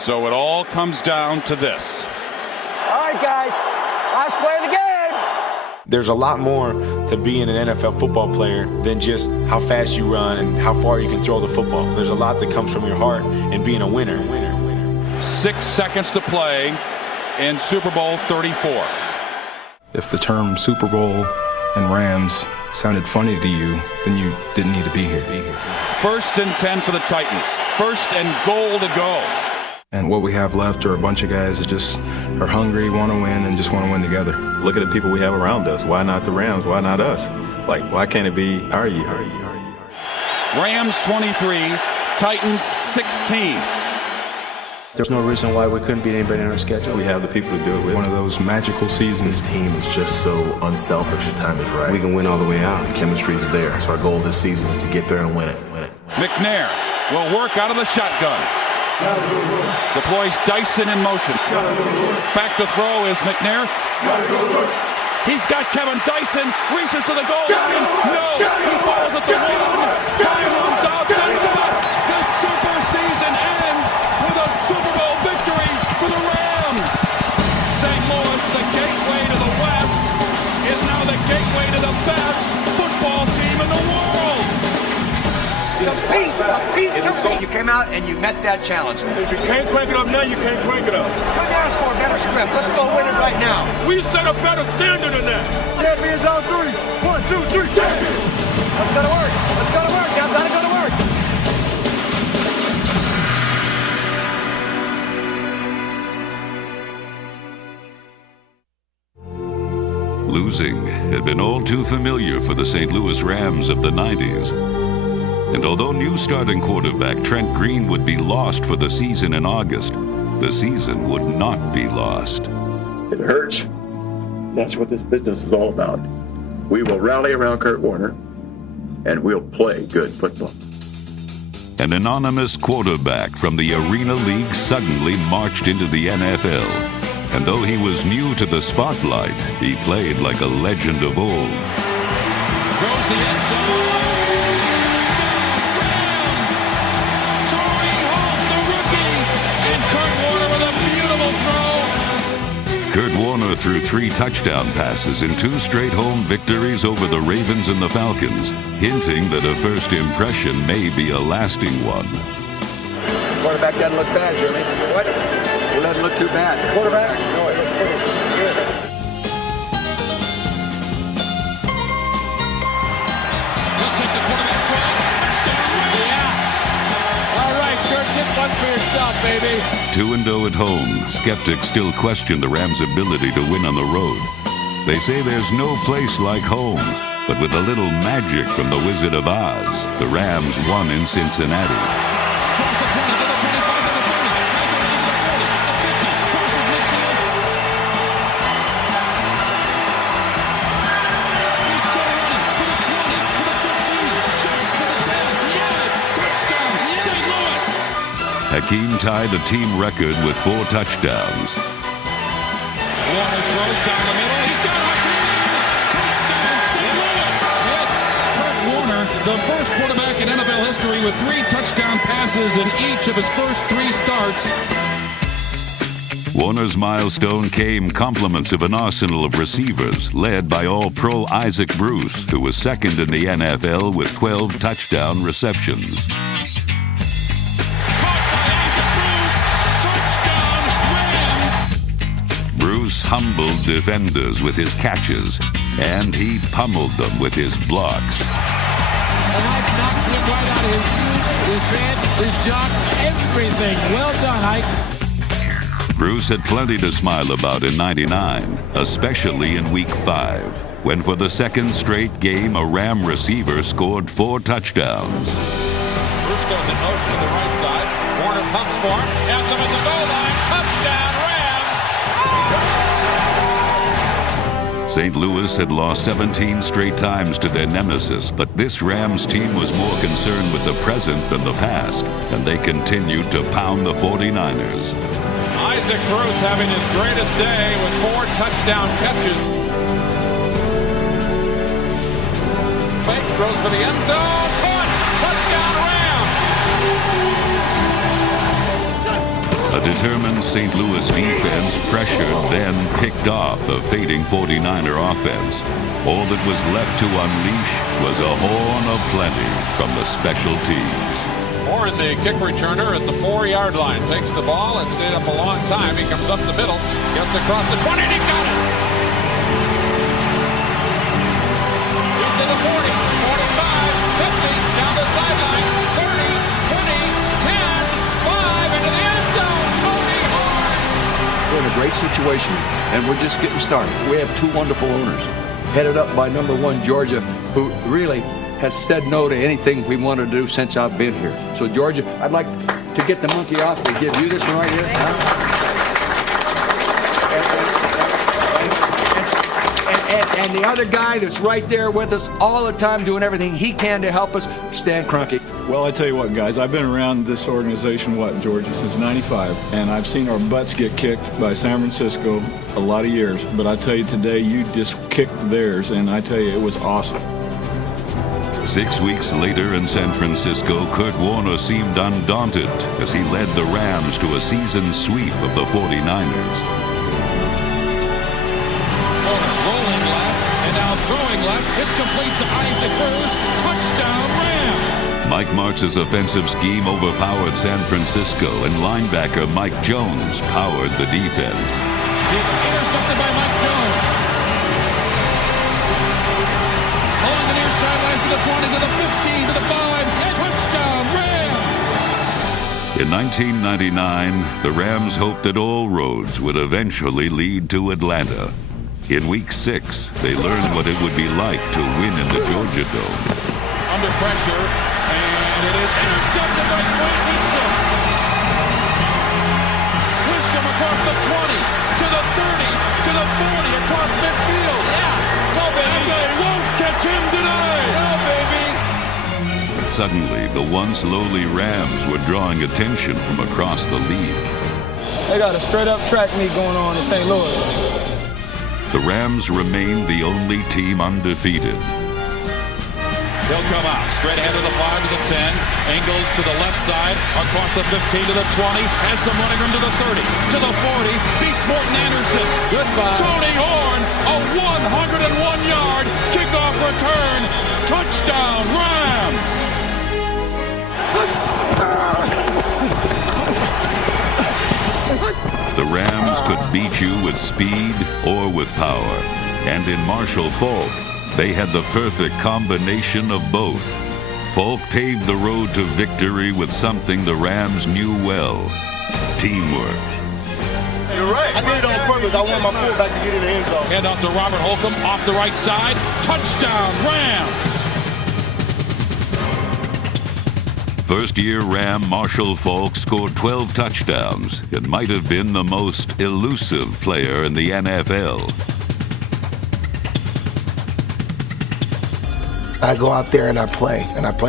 So it all comes down to this. All right, guys, last play of the game. There's a lot more to being an NFL football player than just how fast you run and how far you can throw the football. There's a lot that comes from your heart and being a winner. 6 seconds to play in Super Bowl 34. If the term Super Bowl and Rams sounded funny to you, then you didn't need to be here. 1st and 10 for the Titans. 1st and goal to go. And what we have left are a bunch of guys that just are hungry, want to win, and just want to win together. Look at the people we have around us. Why not the Rams? Why not us? Like, why can't it be our year? Rams 23, Titans 16. There's no reason why we couldn't beat anybody on our schedule. We have the people to do it with. One of those magical seasons. This team is just so unselfish. The time is right. We can win all the way out. The chemistry is there. So our goal this season is to get there and win it. McNair will work out of the shotgun. Deploys Dyson in motion. Back to throw is McNair. He's got Kevin Dyson. Reaches to the goal line. No, he falls at the 1. Time runs out. That's it. The super season ends with a Super Bowl victory for the Rams. St. Louis, the gateway to the West, is now the gateway to the best football team in the world. Compete. You came out and you met that challenge. If you can't crank it up now, you can't crank it up. Couldn't ask for a better script. Let's go win it right now. We set a better standard than that. Champions on 3. 1, 2, 3, champions. Let's go to work. Let's go to work. Now, gotta go to work. Losing had been all too familiar for the St. Louis Rams of the 90s. And although new starting quarterback Trent Green would be lost for the season in August, the season would not be lost. It hurts. That's what this business is all about. We will rally around Kurt Warner, and we'll play good football. An anonymous quarterback from the Arena League suddenly marched into the NFL. And though he was new to the spotlight, he played like a legend of old. Throws the end zone. Kurt Warner threw 3 touchdown passes in 2 straight home victories over the Ravens and the Falcons, hinting that a first impression may be a lasting one. Quarterback doesn't look bad, Jimmy. What? He doesn't look too bad. Quarterback? No, he looks good. He'll take the quarterback draw. Touchdown. Yeah. All right, Kurt, get one for yourself, baby. 2-0 at home, skeptics still question the Rams' ability to win on the road. They say there's no place like home, but with a little magic from the Wizard of Oz, the Rams won in Cincinnati. Across the 20 to the 25 to the 30. Has it around the 40, the 50, crosses midfield. He's still running to the 20, to the 15, jumps to the 10. Yes! Touchdown, St. Louis! Hakeem tied a team record with 4 touchdowns. Warner throws down the middle. He's got Hakeem! Touchdown, St. Louis! Yes! Kurt Warner, the first quarterback in NFL history with 3 touchdown passes in each of his first 3 starts. Warner's milestone came compliments of an arsenal of receivers led by All-Pro Isaac Bruce, who was second in the NFL with 12 touchdown receptions. Bruce humbled defenders with his catches, and he pummeled them with his blocks. And Ike knocked him right out of his shoes, his pants, his jock, everything. Well done, Ike. Bruce had plenty to smile about in '99, especially in Week 5, when for the second straight game a Ram receiver scored 4 touchdowns. Bruce goes in motion to the right side. Warner pumps for him. Has him at the goal line. Touchdown, Rams! St. Louis had lost 17 straight times to their nemesis, but this Rams team was more concerned with the present than the past, and they continued to pound the 49ers. Isaac Bruce having his greatest day with 4 touchdown catches. Fakes, throws for the end zone. Caught! Touchdown, Rams! A A determined St. Louis defense pressured, then picked off the fading 49er offense. All that was left to unleash was a horn of plenty from the special teams. Horn, the kick returner at the 4-yard line, takes the ball and stayed up a long time. He comes up the middle, gets across the 20, and he's got it. He's to the 40, 45, 50, down the sideline, 30, 20, 10, 5, into the end zone. Tony Horn. We're in a great situation, and we're just getting started. We have two wonderful owners, headed up by number 1 Georgia, who really has said no to anything we wanted to do since I've been here. So, Georgia, I'd like to get the monkey off and give you this one right here. And the other guy that's right there with us all the time doing everything he can to help us, Stan Kroenke. Well, I tell you what, guys, I've been around this organization, Georgia, since '95, and I've seen our butts get kicked by San Francisco a lot of years. But I tell you, today, you just kicked theirs, and I tell you, it was awesome. 6 weeks later in San Francisco, Kurt Warner seemed undaunted as he led the Rams to a season sweep of the 49ers. Warner rolling left and now throwing left. It's complete to Isaac Bruce. Touchdown Rams. Mike Martz's offensive scheme overpowered San Francisco, and linebacker Mike Jones powered the defense. It's intercepted by Mike Jones. Along the near sidelines to the 20, to the 15, to the 5. Touchdown, Rams! In 1999, the Rams hoped that all roads would eventually lead to Atlanta. In Week 6, they learned what it would be like to win in the Georgia Dome. Under pressure, and it is intercepted by Quinn Wisdom. Wisdom across the 20, to the 30, to the 40, across midfield. Yeah, go baby. And they won't catch him today. Go baby. Suddenly, the once lowly Rams were drawing attention from across the league. They got a straight-up track meet going on in St. Louis. The Rams remained the only team undefeated. They'll come out straight ahead of the 5 to the 10. Ingles to the left side, across the 15 to the 20. Has some running room to the 30, to the 40. Beats Morton Anderson. Goodbye. Tony Horn, a 101-yard kickoff return. Touchdown, Rams. The Rams could beat you with speed or with power. And in Marshall Faulk, they had the perfect combination of both. Faulk paved the road to victory with something the Rams knew well: teamwork. You're right. I did it on purpose. I want my fullback to get in the end zone. Hand off to Robert Holcomb off the right side. Touchdown, Rams. First-year Ram Marshall Faulk scored 12 touchdowns and might have been the most elusive player in the NFL. I go out there and I play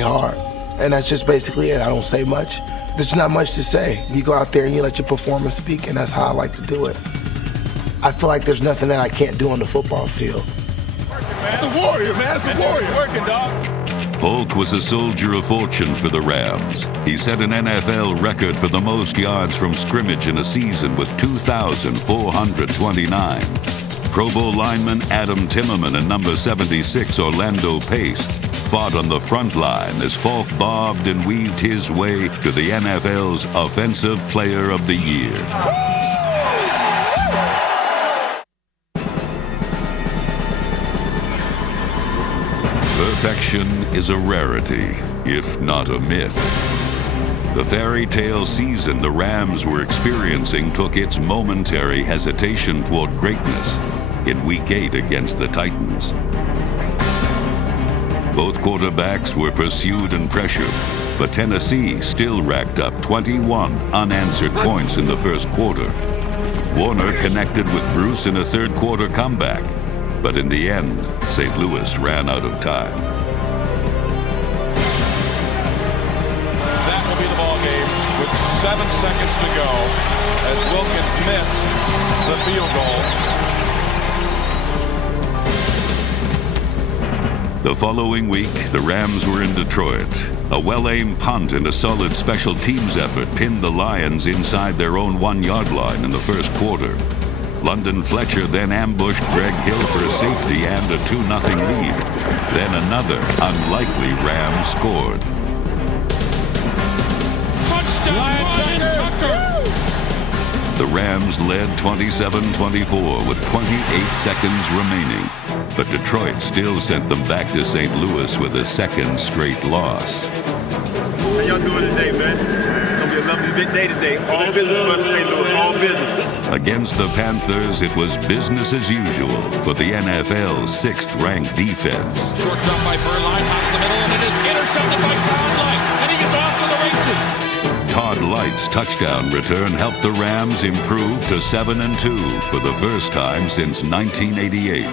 hard. And that's just basically it. I don't say much. There's not much to say. You go out there and you let your performance speak, and that's how I like to do it. I feel like there's nothing that I can't do on the football field. That's the warrior, man. That's the warrior. Working, dog. Falk was a soldier of fortune for the Rams. He set an NFL record for the most yards from scrimmage in a season with 2,429. Pro Bowl lineman Adam Timmerman and number 76 Orlando Pace fought on the front line as Falk bobbed and weaved his way to the NFL's Offensive Player of the Year. Perfection is a rarity, if not a myth. The fairy tale season the Rams were experiencing took its momentary hesitation toward greatness in Week 8 against the Titans. Both quarterbacks were pursued and pressured, but Tennessee still racked up 21 unanswered points in the first quarter. Warner connected with Bruce in a third-quarter comeback, but in the end, St. Louis ran out of time. That will be the ball game with 7 seconds to go as Wilkins missed the field goal. The following week, the Rams were in Detroit. A well-aimed punt and a solid special teams effort pinned the Lions inside their own 1-yard line in the first quarter. London Fletcher then ambushed Greg Hill for a safety and a 2-0 lead. Then another unlikely Rams scored. Touchdown, Ryan Tucker! The Rams led 27-24 with 28 seconds remaining. But Detroit still sent them back to St. Louis with a second straight loss. How y'all doing today, man? It's gonna be a lovely big day today. All business for us in St. Louis, all business. Against the Panthers, it was business as usual for the NFL's 6th-ranked defense. Short drop by Burline, hops the middle, and it is intercepted by Todd Light, and he is off to the races. Todd Light's touchdown return helped the Rams improve to 7-2 for the first time since 1988.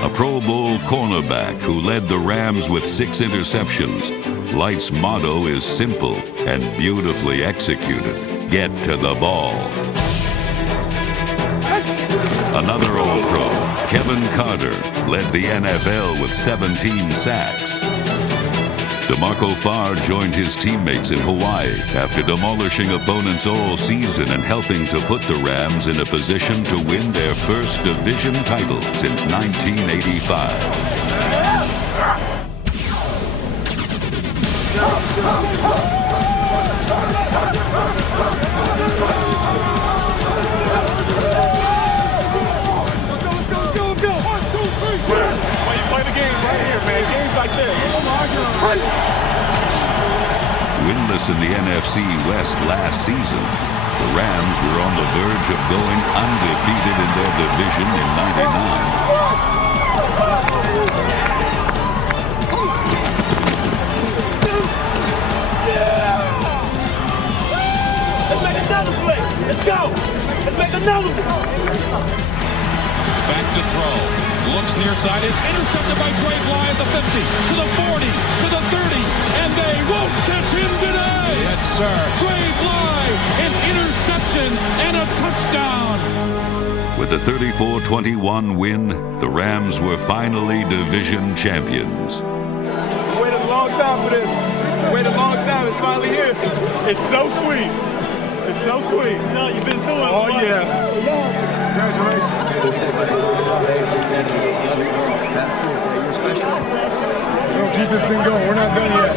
A Pro Bowl cornerback who led the Rams with 6 interceptions. Light's motto is simple and beautifully executed. Get to the ball. Another old pro, Kevin Carter, led the NFL with 17 sacks. DeMarco Farr joined his teammates in Hawaii after demolishing opponents all season and helping to put the Rams in a position to win their first division title since 1985. Winless in the NFC West last season, the Rams were on the verge of going undefeated in their division in Let's make another play. Let's go. Let's make another one. Back to throw. Looks near side. It's intercepted by Trey Bly at the 50, to the 40, to the 30, and they won't catch him today. Yes, sir. Trey Bly, an interception and a touchdown. With a 34-21 win, the Rams were finally division champions. We waited a long time for this. We waited a long time. It's finally here. It's so sweet. It's so sweet. John, you've been through it. Oh, yeah. Congratulations. We'll keep this thing going. We're not done yet.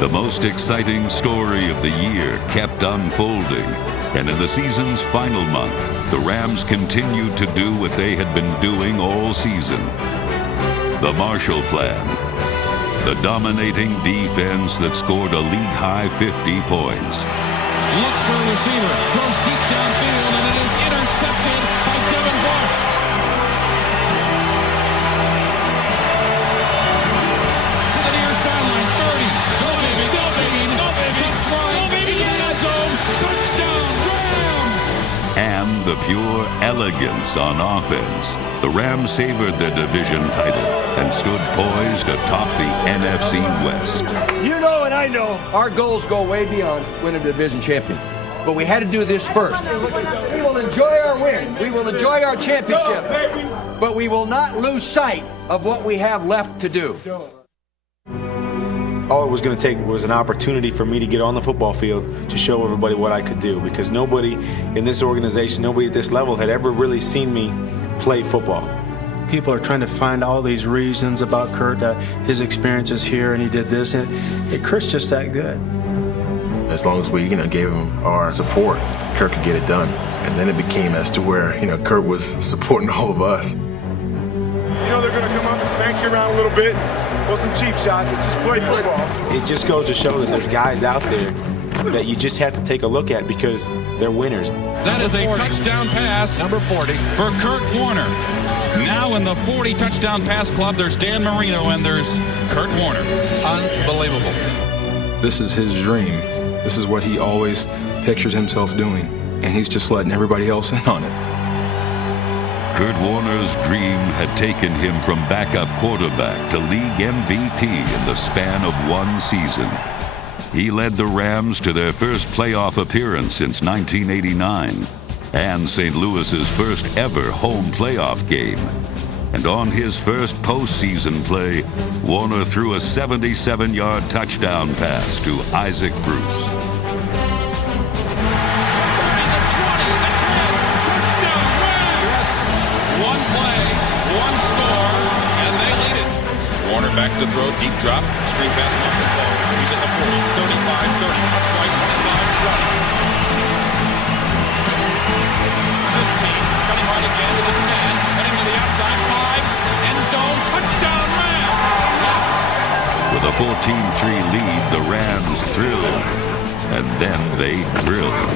The most exciting story of the year kept unfolding, and in the season's final month, the Rams continued to do what they had been doing all season. The Marshall Plan. The dominating defense that scored a league-high 50 points. Looks for a receiver, throws deep downfield, and it is intercepted by Devin Bush. To the near sideline, 30. Go, baby, 15. Go, baby. Cuts right. Go, baby, end zone. Touchdown, Rams. And the pure elegance on offense. The Rams savored their division title and stood poised atop the NFC West. You know and I know our goals go way beyond winning a division champion. But we had to do this first. We will enjoy our win. We will enjoy our championship. But we will not lose sight of what we have left to do. All it was going to take was an opportunity for me to get on the football field to show everybody what I could do, because nobody in this organization, nobody at this level had ever really seen me play football. People are trying to find all these reasons about Kurt, his experiences here, and he did this, and Kurt's just that good. As long as we, gave him our support, Kurt could get it done. And then it became as to where, Kurt was supporting all of us. They're going to come up and smack you around a little bit, pull some cheap shots. It's just play football. It just goes to show that there's guys out there that you just have to take a look at because they're winners. That is a touchdown pass. Number 40. For Kurt Warner. Now in the 40 touchdown pass club, there's Dan Marino and there's Kurt Warner. Unbelievable. This is his dream. This is what he always pictured himself doing, and he's just letting everybody else in on it. Kurt Warner's dream had taken him from backup quarterback to league MVP in the span of one season. He led the Rams to their first playoff appearance since 1989 and St. Louis's first ever home playoff game. And on his first postseason play, Warner threw a 77-yard touchdown pass to Isaac Bruce. One play, one score, and they lead it. Warner back to throw, deep drop, screen pass, off the ball. He's at the 40, 35, 30, cuts right, 25, 20. 15, cutting right again to the 10, heading to the outside, 5, end zone, touchdown Rams! With a 14-3 lead, the Rams thrilled, and then they drilled.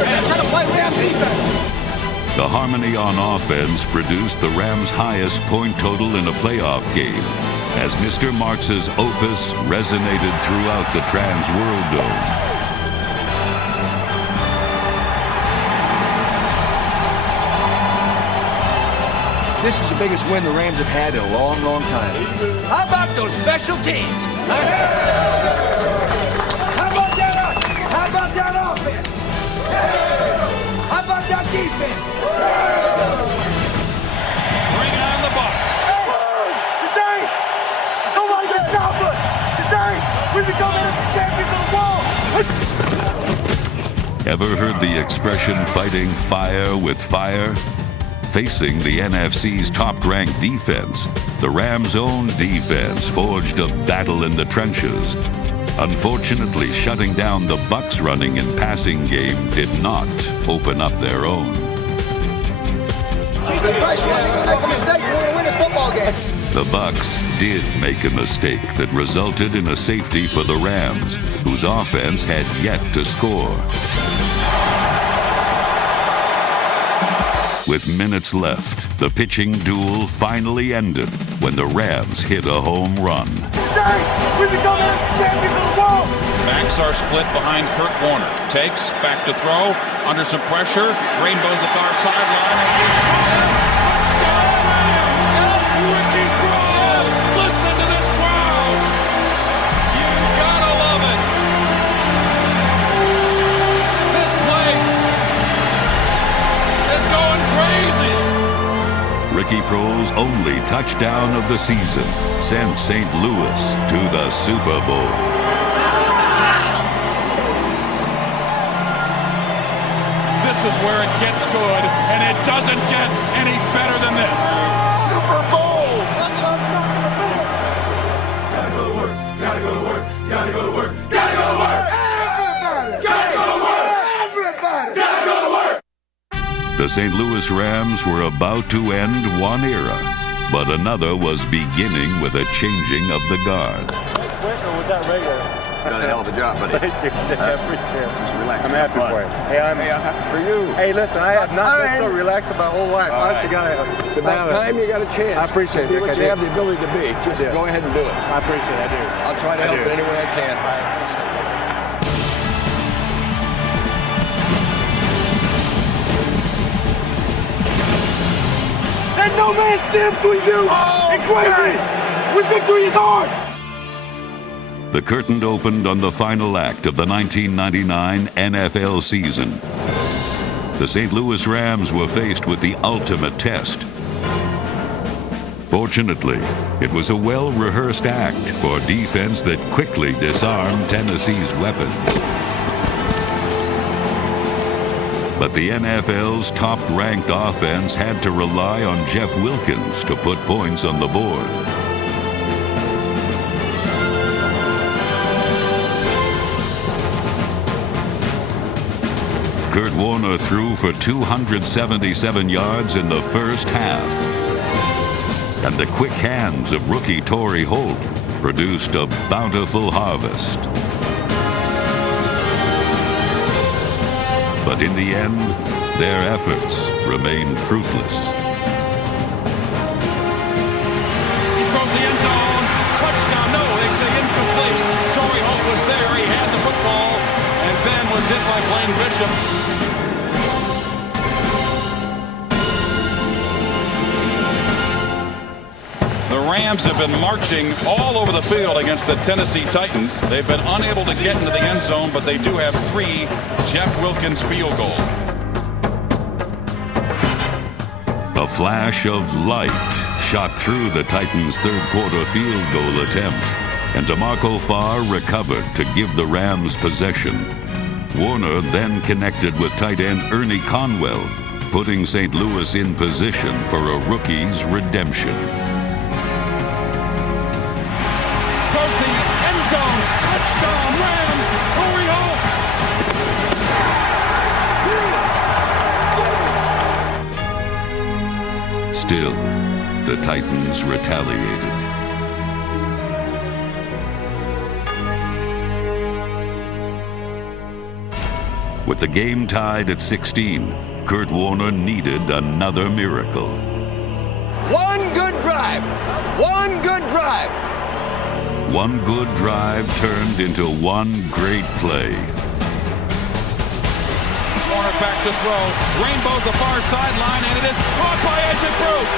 That's how to play Ram defense. The harmony on offense produced the Rams' highest point total in a playoff game, as Mr. Martz's opus resonated throughout the Trans World Dome. This is the biggest win the Rams have had in a long, long time. How about those special teams? How about that offense? How about that defense? Bring on the Bucks. Today, nobody can stop us. Today, we become NFC champions of the world. Ever heard the expression fighting fire with fire? Facing the NFC's top-ranked defense, the Rams' own defense forged a battle in the trenches. Unfortunately, shutting down the Bucks' running and passing game did not open up their own. The pressure, they're going to make a mistake. We're going to win this football game. The Bucks did make a mistake that resulted in a safety for the Rams, whose offense had yet to score. With minutes left, the pitching duel finally ended when the Rams hit a home run. Today, we become NFC champions of the world. Backs are split behind Kurt Warner. Takes, back to throw, under some pressure, rainbows the far sideline, and he's touchdown Rams! Ricky Cross! Listen to this crowd! You gotta love it! This place is going crazy! Ricky Proehl's only touchdown of the season sent St. Louis to the Super Bowl. This is where it gets good, and it doesn't get any better than this. Super Bowl! Gotta go to work, gotta go to work, gotta go to work, gotta go to work! Everybody! Gotta go to work! Everybody! Gotta go to work! The St. Louis Rams were about to end one era, but another was beginning with a changing of the guard. Quick or was that regular? Done a hell of a job, buddy. Thank you. I appreciate it. Just relax. I'm happy for you. Hey, I'm for you. Hey, listen, I have not been so relaxed my whole life. Honest to God, it's about time you got a chance. I appreciate to be it. what you have the ability to be. Just go ahead and do it. I appreciate it. I do. I'll try to help in any way I can. There's no man stand between you and greatness. With victory is ours. The curtain opened on the final act of the 1999 NFL season. The St. Louis Rams were faced with the ultimate test. Fortunately, it was a well-rehearsed act for a defense that quickly disarmed Tennessee's weapons. But the NFL's top-ranked offense had to rely on Jeff Wilkins to put points on the board. Kurt Warner threw for 277 yards in the first half. And the quick hands of rookie Torrey Holt produced a bountiful harvest. But in the end, their efforts remained fruitless. He throws the end zone. Touchdown. No, they say incomplete. Torrey Holt was there. He had the football. And Ben was hit by Blaine Bishop. The Rams have been marching all over the field against the Tennessee Titans. They've been unable to get into the end zone, but they do have 3 Jeff Wilkins field goals. A flash of light shot through the Titans' third-quarter field goal attempt, and DeMarco Farr recovered to give the Rams possession. Warner then connected with tight end Ernie Conwell, putting St. Louis in position for a rookie's redemption. Goes the end zone. Touchdown, Rams. Torrey Holt. Still, the Titans retaliated. With the game tied at 16, Kurt Warner needed another miracle. One good drive. One good drive. One good drive turned into one great play. Warner back to throw. Rainbows the far sideline, and it is caught by Isaac Bruce.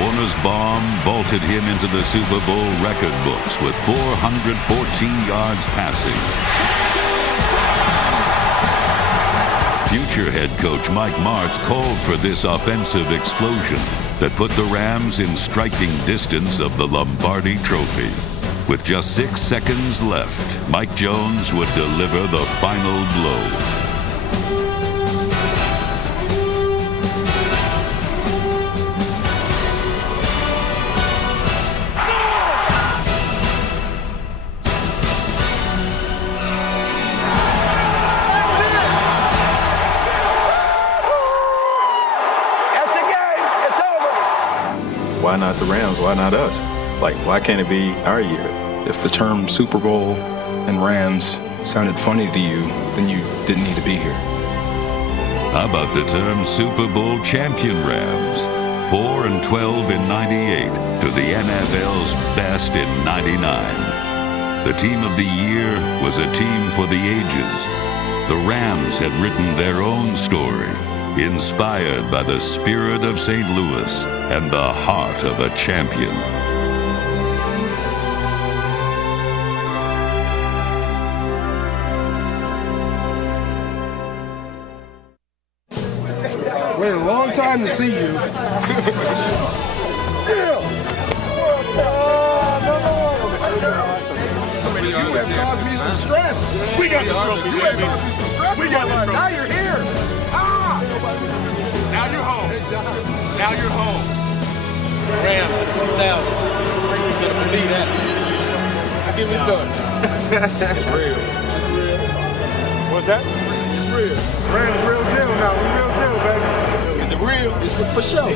Warner's bomb vaulted him into the Super Bowl record books with 414 yards passing. Future head coach Mike Martz called for this offensive explosion that put the Rams in striking distance of the Lombardi Trophy. With just 6 seconds left, Mike Jones would deliver the final blow. Why not the Rams? Why not us? Like, why can't it be our year? If the term Super Bowl and Rams sounded funny to you, then you didn't need to be here. How about the term Super Bowl champion Rams? 4-12 in '98 to the NFL's best in '99. The team of the year was a team for the ages. The Rams had written their own story, inspired by the spirit of St. Louis and the heart of a champion. Wait a long time to see you. You have caused me some stress. We got the trophy. You have caused me some stress. We got the trophy. Now you're here. Ah! Now you're home. Now you're home. Rams, 2000. You better believe that. Give me thought. It's real. It's real. What's that? It's real. Rams real deal now. We real deal, baby. Is it real? It's for sure.